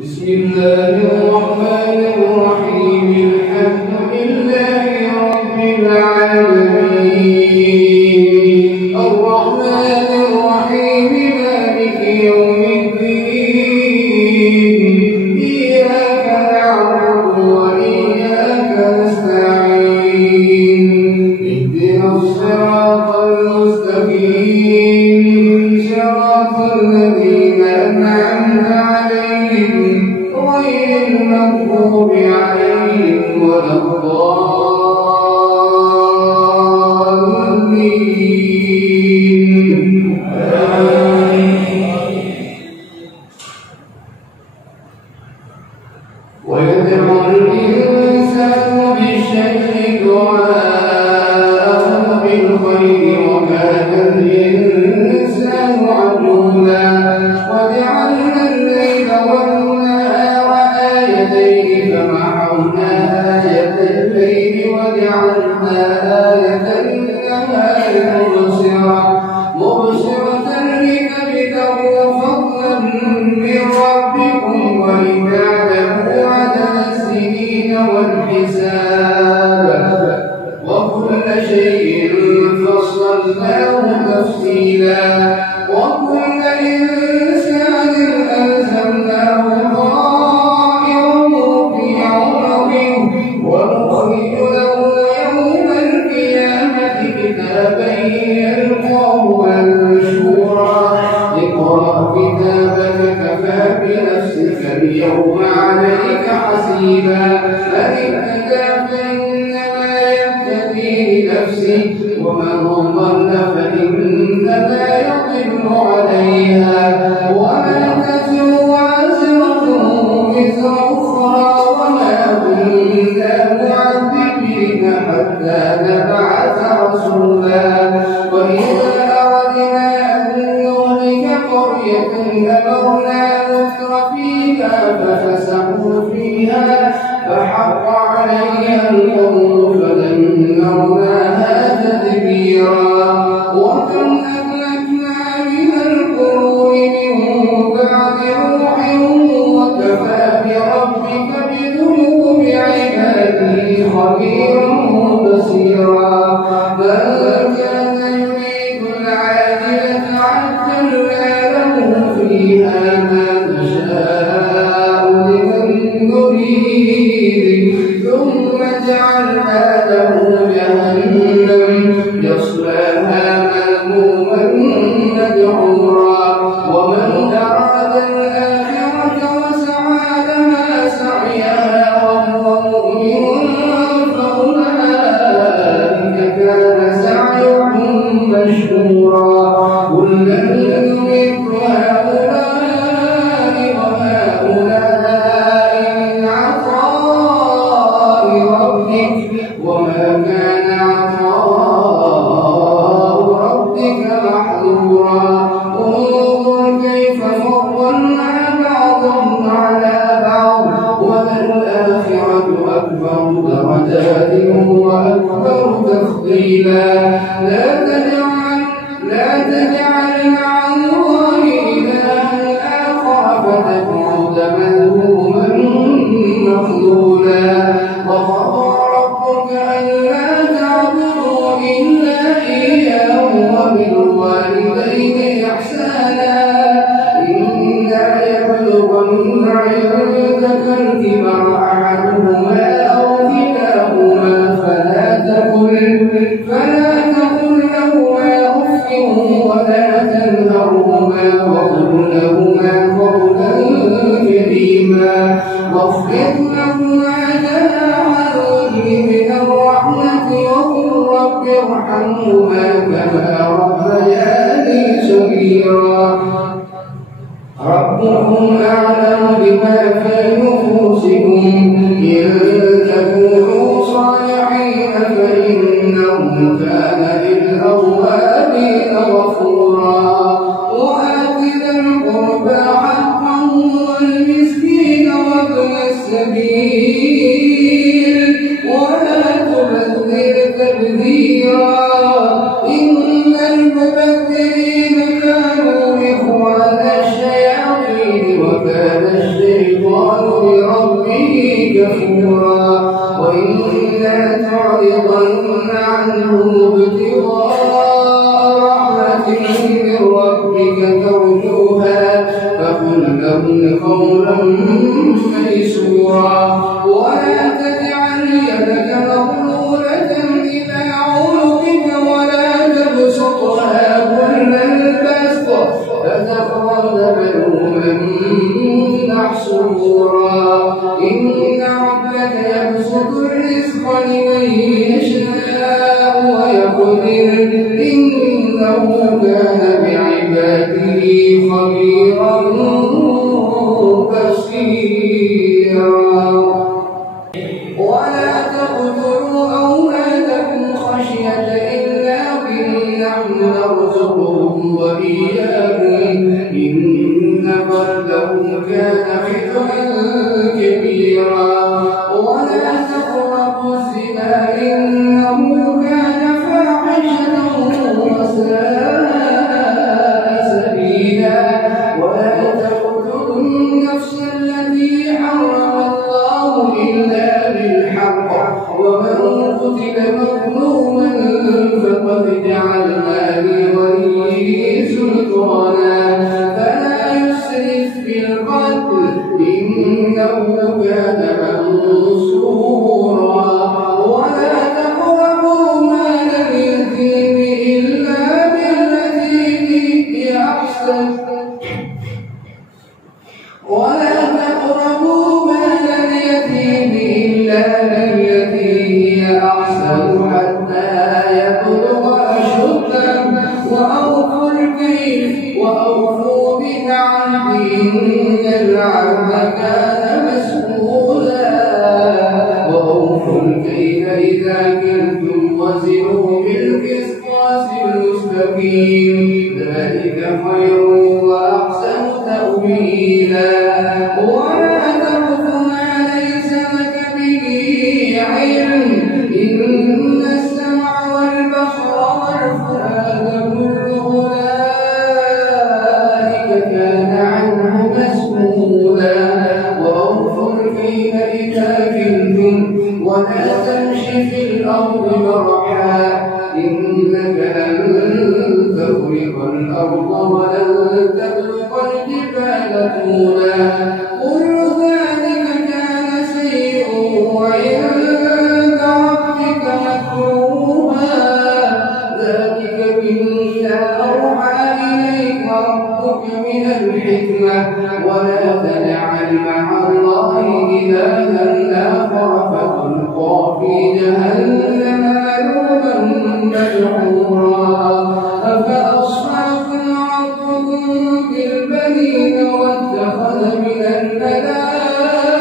بسم الله الرحمن الرحيم. الحمد لله رب العالمين، الرحمن الرحيم، مالك يوم الدين، إياك نعبد وإياك نستعين، اهدنا الصراط المستقيم، صراط الذين أنعمت عليهم غير المغضوب عليهم ولا الضالين. ويدعو الإنسان بالشر دعاءه بالخير وكان الإنسان عجولا. وجعلنا الليل والنهار آيتين فمحونا آية الليل وجعلنا آية النهار مبصرة لتبتغوا فضلا من ربكم ولتعلموا عدد السنين والحساب، وكل شيء فصلناه تفصيلا. وكل إنسان ألزمناه طائره في عنقه ونخرج له يوم القيامة كتابا يلقاه منشورا. اقرأ كتابك كفى بنفسك اليوم عليك حسيبا. من اهتدى فإنما يهتدي لنفسه ومن ضل فإنما يضل عليها ولا تزر وازرة وزر أخرى وما كنا معذبين حتى نبعث رسولا. وإذا أردنا أن نهلك قرية أمرنا مترفيها ففسقوا فيها فحق عليها القول فدمرناها تدبيرا. وكم أهلكنا من القرون من بعد نوح وكفى بربك بذنوب عباده خبيرا بصيرا. من كان يريد العاجلة عجلنا له فيها ما نشاء لمن نريد ثم جعلنا له جهنم يصلاها مذموما مدحورا. ومن أراد الآخرة وسعى لها سعيها وهو مؤمن فأولئك كان سعيهم مشكورا. كلا نمد هؤلاء وهؤلاء من عطاء ربك وما كان عطاء ربك محظورا. انظر كيف فضلنا بعضهم على بعض وللآخرة أكبر درجات وأكبر تفضيلا. لا تجعل مع الله إلها آخر فتقعد مذموما مخذولا. وقضى ربك ألا تعبدوا إلا إياه وبالوالدين إحسانا. إما يبلغن عندك الكبر أحدهما أو كلاهما فلا تقل لهما أف ولا تنهرهما وقل لهما قولا كريما. واخفض لهما جناح الذل من الرحمة وقل رب ارحمهما كما ربياني صغيرا. ربكم أعلم بما في نفوسكم إن تكونوا صالحين فإنه كان للأوابين غفورا. وآت ذا القربى حقه والمسكين وابن السبيل ولا تبذر تبذيرا. إن المبذرين كانوا إخوان الشياطين وكان الشيطان الشيطان لربه كفورا وإما تعرضن عنهم ابتغاء رحمة من ربك ترجوها فقل لهم قولا ميسورا ولا تجعل يدك مغلولة إلى عنقك ولا تبسطها كل البسط فتقعد ملوما محسورا إن ربك يبسط الرزق لمن يشاء ويقدر إنه كان بعباده خبيرا بصيرا ولا تقتلوا أولادكم خشية إملاق نحن نرزقهم وإياكم إن قتلهم كان خطئا كبيرا ولا تقربوا الزنا إنه كان فاحشة وساء سبيلا ولا تقتلوا النفس التي حرم الله إلا بالحق ومن قتل مظلوما فقد جعلنا لوليه سلطانا فلا يسرف في القتل إنه كان منصورا ولا تقربوا مال اليتيم إلا بالتي هي أحسن ولا تقربوا مال اليتيم إلا بالتي هي أحسن حتى يبلغ أشده وأوفوا الكيل وأوفوا بالعهد إن العهد كان مسؤولا وأوفوا الكيل إذا كلتم وزنوا بالقسطاس المستقيم ذلك خير وأحسن تأويلا ولا تقف ما ليس لك به علم إن السمع والبصر والفؤاد كل أولئك كان عنه مسؤولا وأوفوا الكيل إذا كلتم ولا تمشي في الأرض مرحا إنك لن تخرق الأرض ولن تخلق الجبال طولا كل ذلك كان سيئه عند ربك مكروها ذلك مما أوحى إليك ربك من الحكمة ولا تجعل مع الله إلها آخر فتلقى في جهنم ملوما مدحورا أفأصفاكم ربكم بالبنين واتخذ من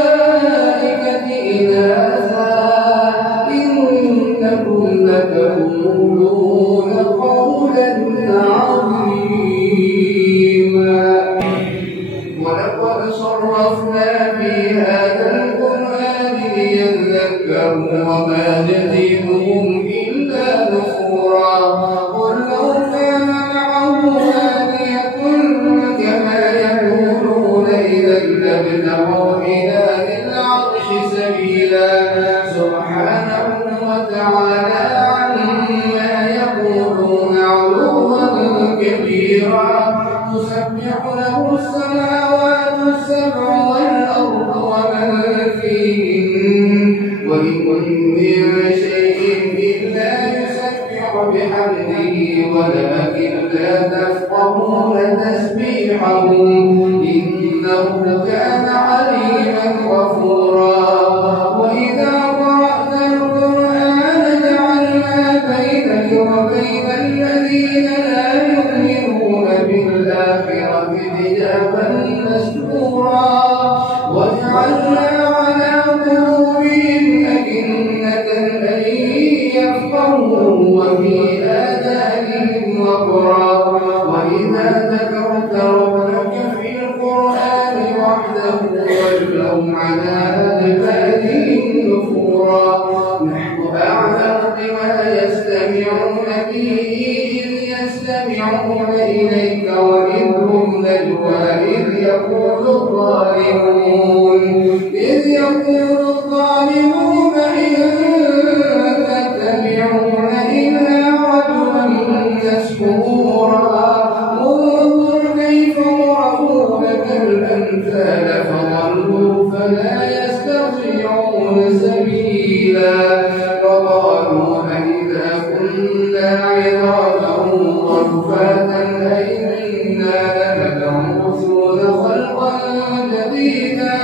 الملائكة إناثا إنكم لتقولون قولا عظيما ولقد صرفنا في هذا القرآن ليذكروا وما يزيدهم إلا نفورا قل لو كان معه آلهة كما يقولون إذا لابتغوا إلى ذي العرش سبيلا سبحانه وتعالى عما يقولون علوا كبيرا تسبح له السماوات السبع والأرض ومن فيهن وإن من شيء إلا يسبح بحمده ولكن لا تفقهون تسبيحهم إنه كان عليما غفورا وإذا قرأت القرآن جعلنا بينك وبين الذين لا يؤمنون بالآخرة حجابا مستورا وجعلنا على قلوبهم أكنة أن يفقهوا وفي آذانهم وقرا وإذا ذكرت ربك في القرآن وحده ولوا على أدبارهم نفورا نحن أعلم بما يستمعون به إذ يستمعون إليك وإذ هم نجوى إذ يقول الظالمون ضلوا فلا يستطيعون سبيلا وقالوا أئذا كنا عظاما ورفاتا أئنا لمبعوثون خلقا جديدا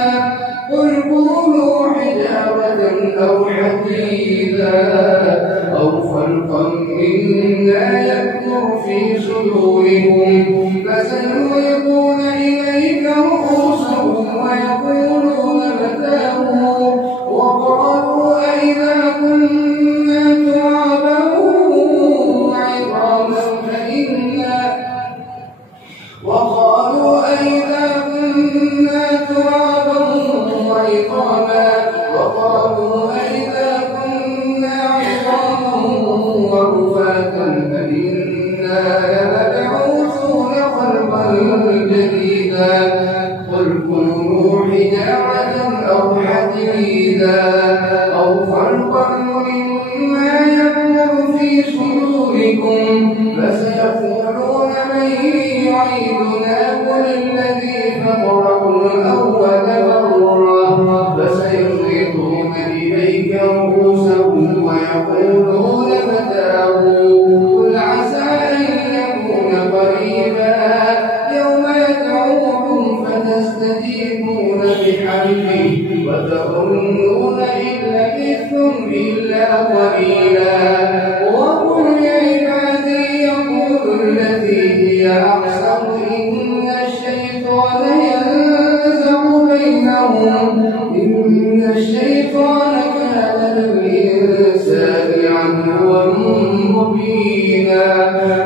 قل كونوا حجارة أو حديدا أو خلقا مما يكبر في صدورهم فسيلقون إليك رؤوسهم ويقولون متاه وقالوا أئذا كنا ترابا وعظاما ورفاتا فإنا لمبعوثون خلقا جديدا قل كونوا حجارة أو حديدا أو خلقا مما يكبر في صدوركم فسيقولون من يعيدنا قل الذي فطره الأول مرة فسينغضون إليك رؤوسهم ويقولون متاه قل عسى أن يكون قريبا يوم يدعوكم فتستجيبون بحمده وتظنون إن لبثتم إلا قليلا وقل يا عبادي يقول التي هي أحسن إن الشيطان ينزغ بينهم إن الشيطان كان للإنسان عدوا مبينا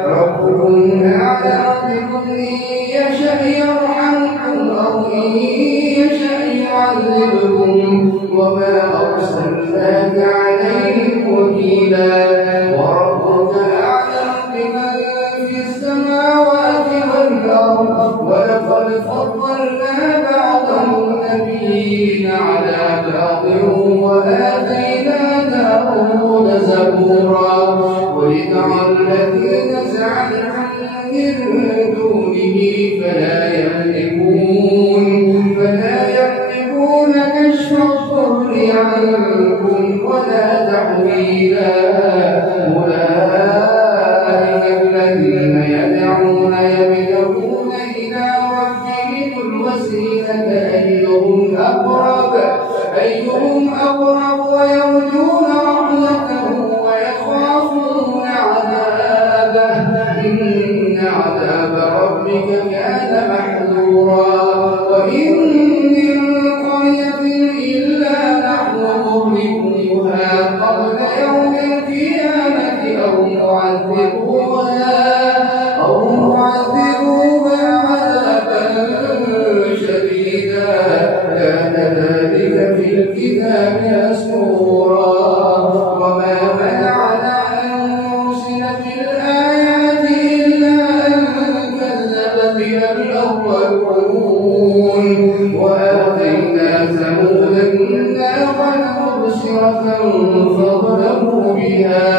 ربكم أعلم بكم إن يشأ يرحمكم أو إن يشأ يعذبكم وما أرسلناك عليهم وكيلا وربك أعلم بمن في السماوات والأرض ولقد فضلنا بعض النبيين على بعض وآتينا داود زبورا ويدعى الذين زعموا من دونه فلا يملكون كشف الضر عنكم ولا تحويلا أولئك الذين يدعون يبتغون إلى ربهم الوسيلة أيهم أقرب ويرجون رحمته ويخافون عذابه إن عذاب ربك كان محذورا وإن من قرية إلا نحن مهلكوها قبل يوم القيامة أو معذبوها عذابا شديدا كان ذلك في الكتاب مسطورا وما منعنا أن نرسل بالآيات إلا أن كذب بها الأولون وآتينا ثمود الناقة مبصرة فظلموا بها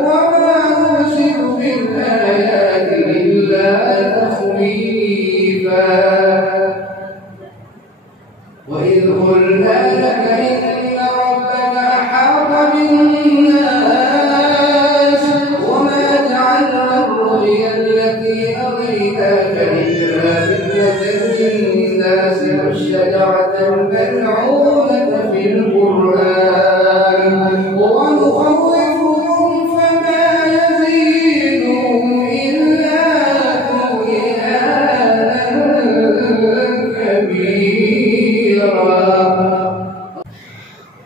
وما نرسل بالآيات إلا تخويفا وإذ قلنا لك إن ربك أحاط بالناس وما جعلنا الرؤيا التي أريناك إلا فتنة للناس والشجرة الملعونة في القرآن ونخوفهم فما يزيدهم إلا طغيانا كبيرا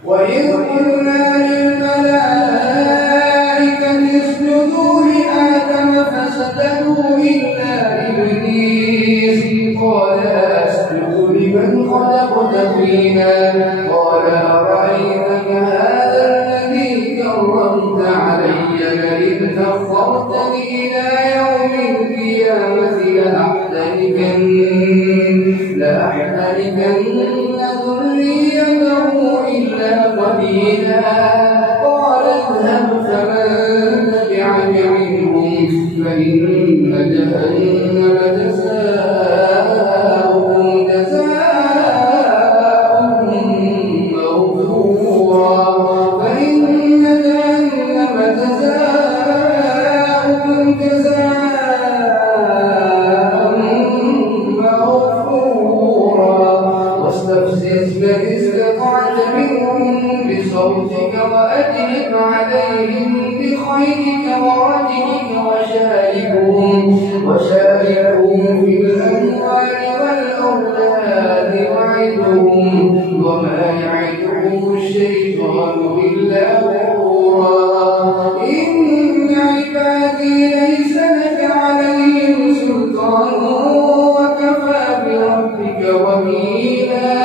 وإذ قلنا للملائكة اسجدوا لآدم فسجدوا إلا إبليس قال أسجد لمن خلقت طينا قال أرأيتك هذا الذي كرمت علي لئن أخرتني إلى يوم القيامة لأحتركن ذريته إلا قليلا قال اذهب فمن تبعك منهم فإن جهنم جزاؤهم جزاء واستفزز من استطعت منهم بصوتك وأجلب عليهم بخيلك ورجلك وشاركهم في الأموال والأولاد وعدهم وما يعدهم الشيطان إلا غرورا إن عبادي ليس لك عليهم سلطان وكفى بربك وكيلا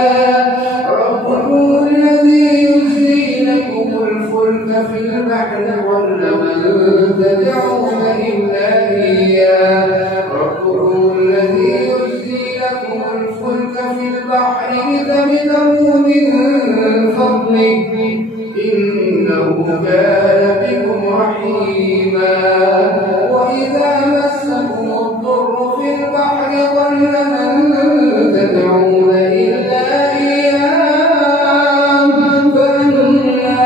ربكم الذي يزري لكم الفلك في البحر ضل من تدعون إلا إياه ربكم الذي يزري لكم الفلك في البحر لتبتغوا من فضله إنه كان بكم رحيما وإذا مسكم الضر في البحر ضل من تدعون إلا إياه فلما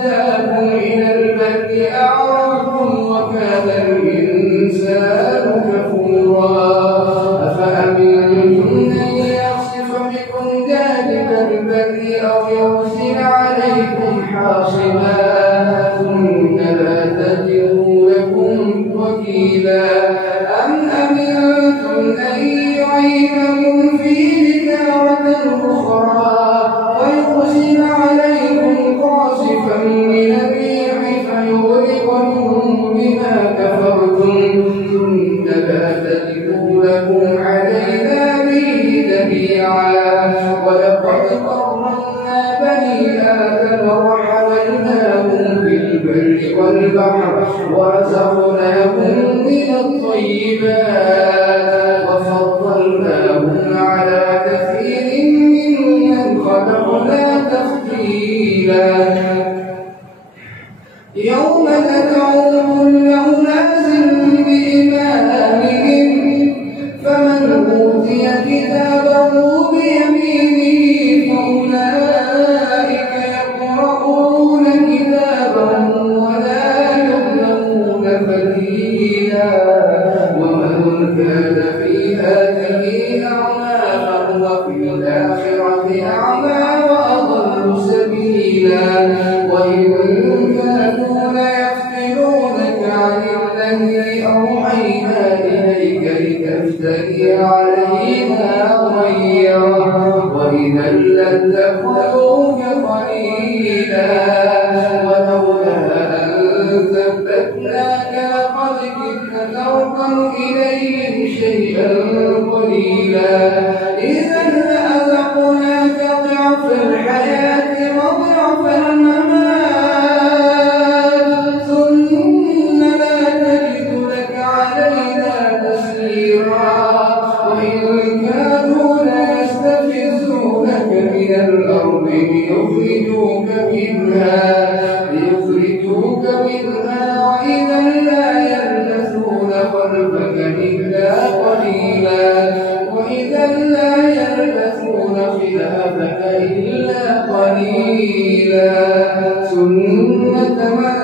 نجاكم إلى البر أعرضتم وكان الإنسان كفورا أفأمنتم أن يخسف بكم جانب البر أو يرسل عليكم حاصبا ثم لا تجدوا لكم وكيلا أم أمنتم أن يعيدكم فيه تارة أخرى ويرسل عليكم قاصفا من الريح فيغرقكم بما كفرتم ثم لا تجدوا لكم علينا به تبيعا ولقد كرمنا بني آدم وحملناهم في البر والبحر ورزقناهم من الطيبات وفضلناهم على كثير ممن خلقنا تفضيلا يوم ندعو كل أناس بإمامهم فمن أوتي كتابه بيمينه فأولئك يقرؤون كتابهم ولا يظلمون فتيلا ومن كان في هذه أعمى فهو في الآخرة أعمى وأضل سبيلا وإن كانوا ليفتنونك عن الذي أوحينا إليك لتفتري علينا غيره وإذا لاتخذوك قليلا ولولا أن ثبتناك لقد كدت تركن إليهم شيئا قليلا إذا لأذقناك ضعف الحياة وضعف الممات ثم لا تجد لك علينا تسليما وإن كانوا ليستفزونك من الأرض ليخرجوك منها وإذا لا يلبثون خلفك إلا قليلا خلافك إلا قليلا سنة من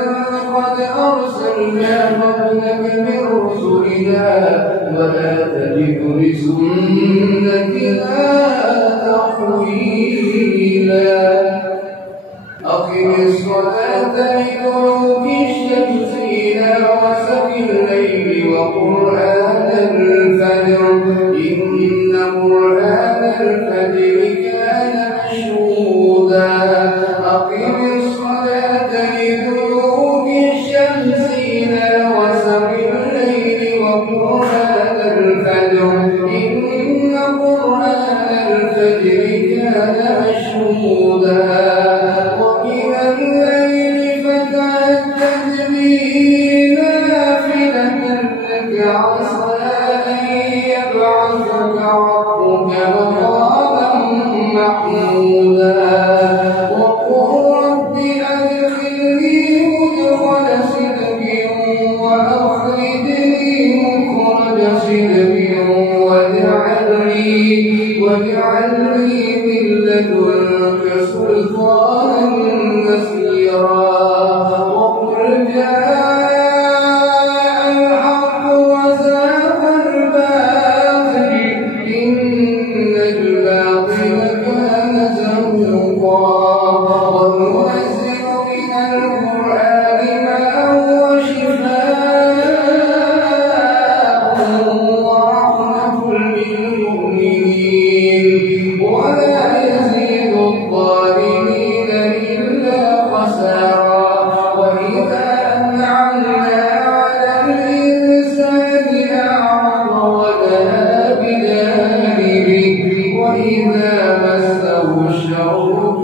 قد أرسلنا قبلك من رسلنا ولا تجد لسنتنا تحويلا أقم الصلاة لدلوك الشمس إلى غسق الليل وقرآن الفجر إن قرآن الفجر كان مشهودا أقم الصلاة لدلوك الشمس إلى غسق الليل وقرآن الفجر إن قرآن الفجر كان مشهودا عسى أن يبعثك ربك مقاما محمودا وقل رب أدخلني مدخل صدق وأخرجني مخرج صدق واجعل لي من لدنك سلطانا نصيرا وقل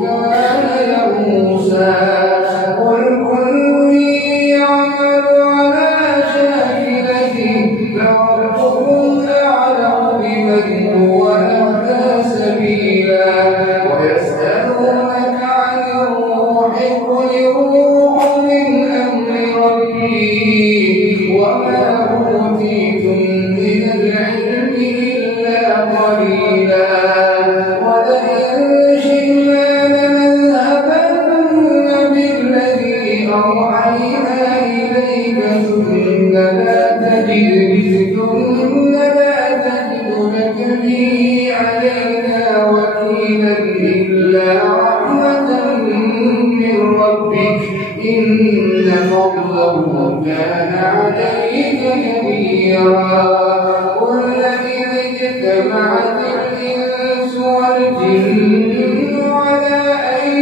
كان يئوسا قل كل يعمل على شاكلته فربكم أعلم بمن هو أهدى سبيلا ويسألونك عن الروح قل الروح من أمر ربي وما أوتيتم من العلم إلا قليلا ولئن شئنا لنذهبن بالذي أوحينا إليك ثم لا تجد لك به علينا وكيلا إلا رحمة من ربك إن فضله كان عليك كبيرا قل لئن اجتمعت الإنس والجن على أن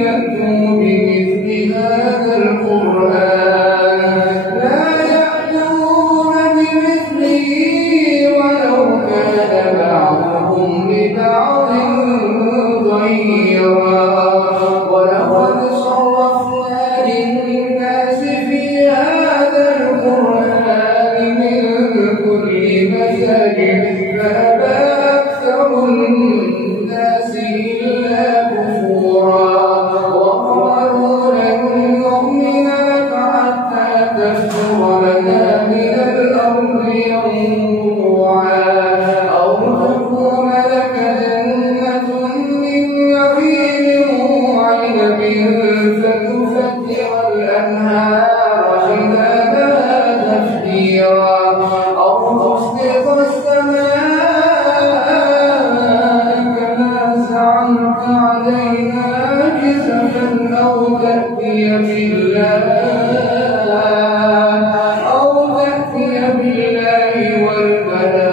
يأتوا بمثل هذا القرآن لا يأتون بمثله ولو كان بعضهم لبعض ظهيرا ولقد صرفنا للناس في هذا القرآن من كل مثل فأبى أكثر الناس إلا كفورا وقالوا لن نؤمن لك حتى تفجر لنا من الأرض ينبوعا أو تكون لك جنة من نخيل وعنب فتفجر الأنهار خلالها تفجيرا أو تسقط السماء كما زعمت علينا كسفا أو تأتي بالله والملائكة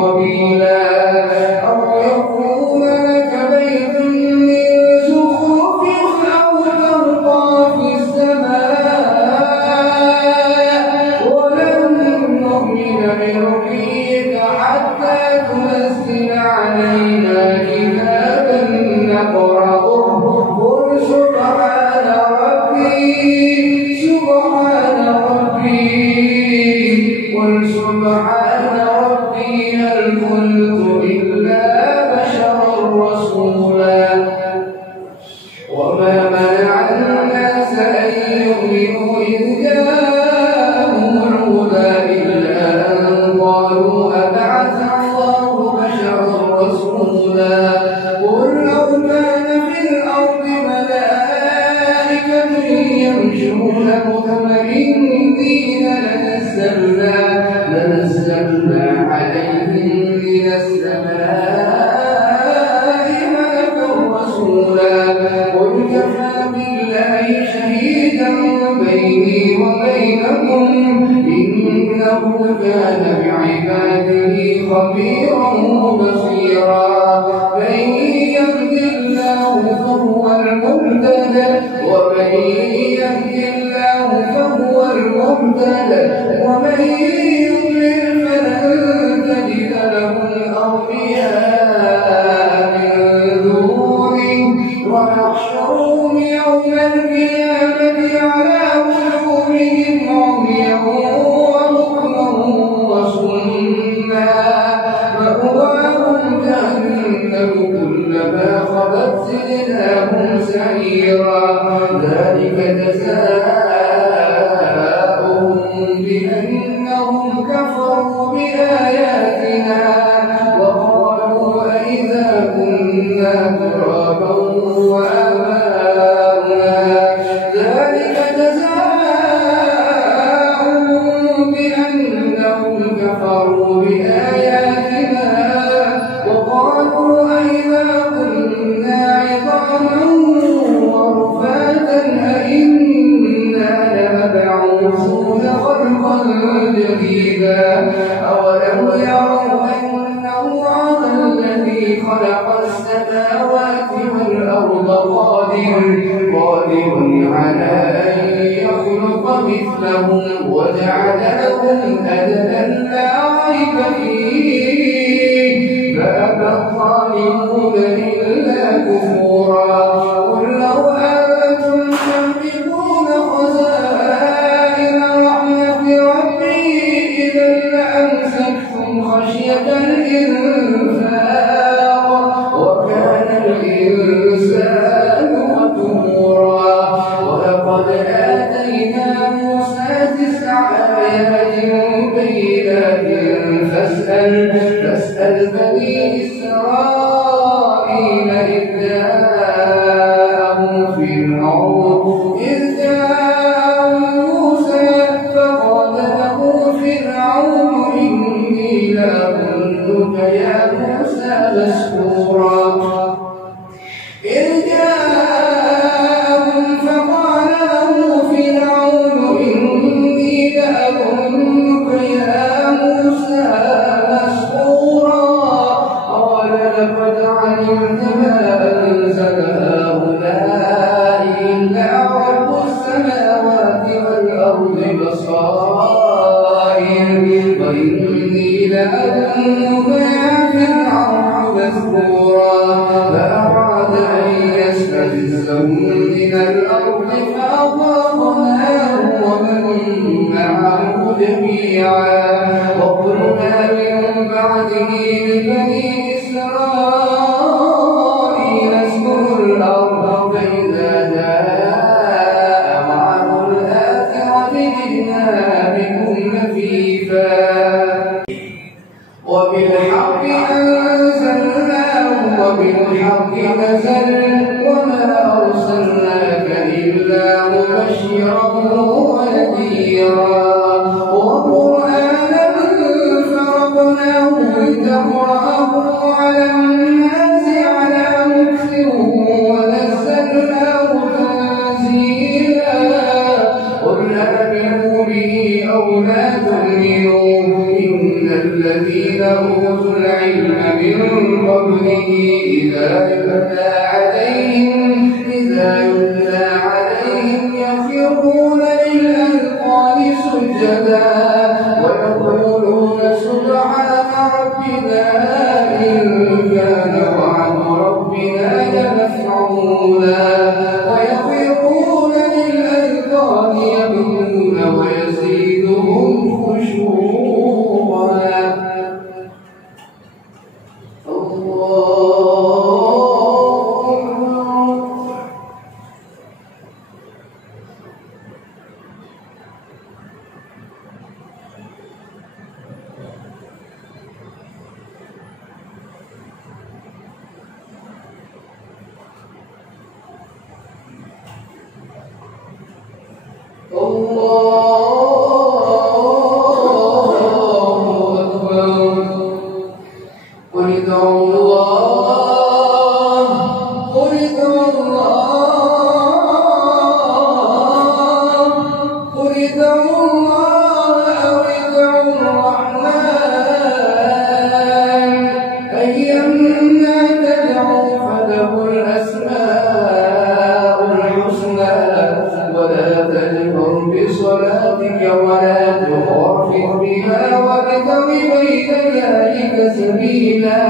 قبيلا أو يكون لك بيت من زخرف أو ترقى في السماء ولن نؤمن لرقيك حتى تنزل علينا كتابا نقرأه قل سبحان ربي هل كنت إلا بشرا رسولا وما منع الناس أن يؤمنوا إذ جاءهم الهدى إلا أن قالوا أبعث الله بشرا رسولا قل لو كان في الأرض ملائكة يمشون مطمئنين لنزلنا عليهم من السماء ملكا رسولا قل كفى بالله شهيدا بيني وبينكم إنه كان بعباده خبيرا بصيرا من يهد الله فهو المهتد ومن يهد الله فهو المهتد ومن يضلل فلن تجد لهم أولياء من دونه ونحشرهم يوم القيامة على وجوههم عميا وبكما وصما مأواهم جهنم كلما خبت زدناهم سعيرا ذلك جزاؤهم بأنهم كفروا بآياتنا وقالوا أئذا كنا ترابا وآباؤنا ذلك جزاؤهم بأنهم كفروا بآياتنا وقالوا أئذا كنا عظاما ورفاتا أئنا لمبعوثون خلقا جديدا أولم يروا أن الله الذي خلق السماوات والأرض قادر على أن يخلق مثلهم وجعل لهم أجلا لا ريب فيه فأبى الظالمون إلا كفورا قل لو أنتم تملكون خزائن رحمة ربي إذا لأمسكتم خشية الإنفاق وكان الإنسان قتورا ولقد آتينا موسى 9 آيات بينات فاسأل بني إسرائيل إذ جاءهم موسى فقال له فرعون إني لأظنك يا موسى مسحورا إذ جاءهم فقال له فرعون إني لأظنك يا موسى مسحورا قال لقد علمت ما أنزل هؤلاء إلا رب السماوات والأرض بصائر وإني لأظنك يا فرعون مسحورا فأراد أن يستفزهم من الأرض فأغرقناه ومن معه جميعا وقلنا من بعده لبني إسرائيل اسكنوا الأرض فإذا جاء وعد الآخرة جئنا بكم لفيفا وبالحق أنزلناه وبالحق نزل وما أرسلناك إلا مبشرا ونذيرا وقرآنا فرقناه لتقرأه على الناس على مكث ونزلناه تنزيلا قل آمنوا به أو لا تؤمنوا إن الذين أوتوا العلم من قبله إذا يتلى عليهم يخرون للأذقان سجدا ويقولون سبحان ربنا إن كان وعد ربنا لمفعولا ويخرون للأذقان يبكون ويزيدهم خشوعا بصلاتك ولا تخافت بها وابتغ بين ذلك سبيلا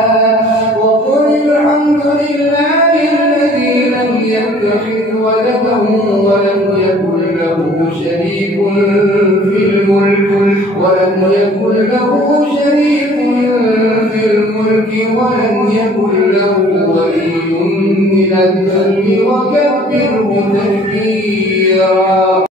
وقل الحمد لله الذي لم يتخذ ولدا ولم يكن له شريك في الملك ولم يكن له ولي من الذل وكبره تكبيرا.